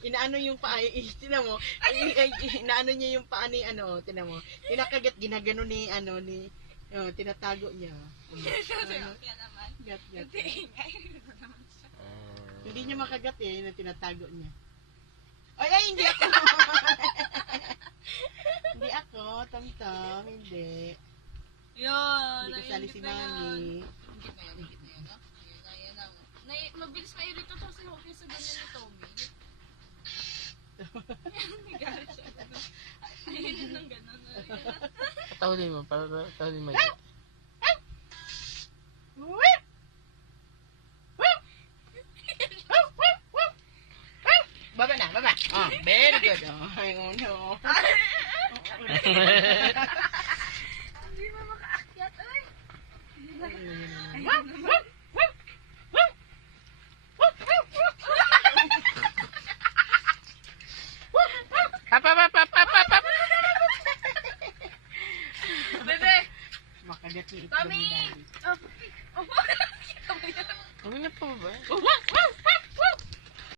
inaano yung paa, tinan mo, inaano niya yung paa ni ano, tinan mo, kinakagat, ginagano ni, ano, ni, tinatago niya. Ano, Kaya naman. gat. Hindi, ingay. Ito naman siya. Hindi niya makagat eh, na tinatago niya. Ay, hindi ako. Hindi ako, tam-tam, hindi. Yun. Hindi kasali si Mami. Ingit na yun, no? Ayan na. Mabilis na irito to kasi okay sa ganyan ni Tommy. May galit siya. Ayun ng gano'n. Patawalin mo, patawalin mo. Baba na, baba. Oh, very good. Oh, ay, oh no. Hindi mo makaakyat, ay. Pap. Bebe! Makagat ni Tommy! Daddy. Oh, Ano na po ba? Oh,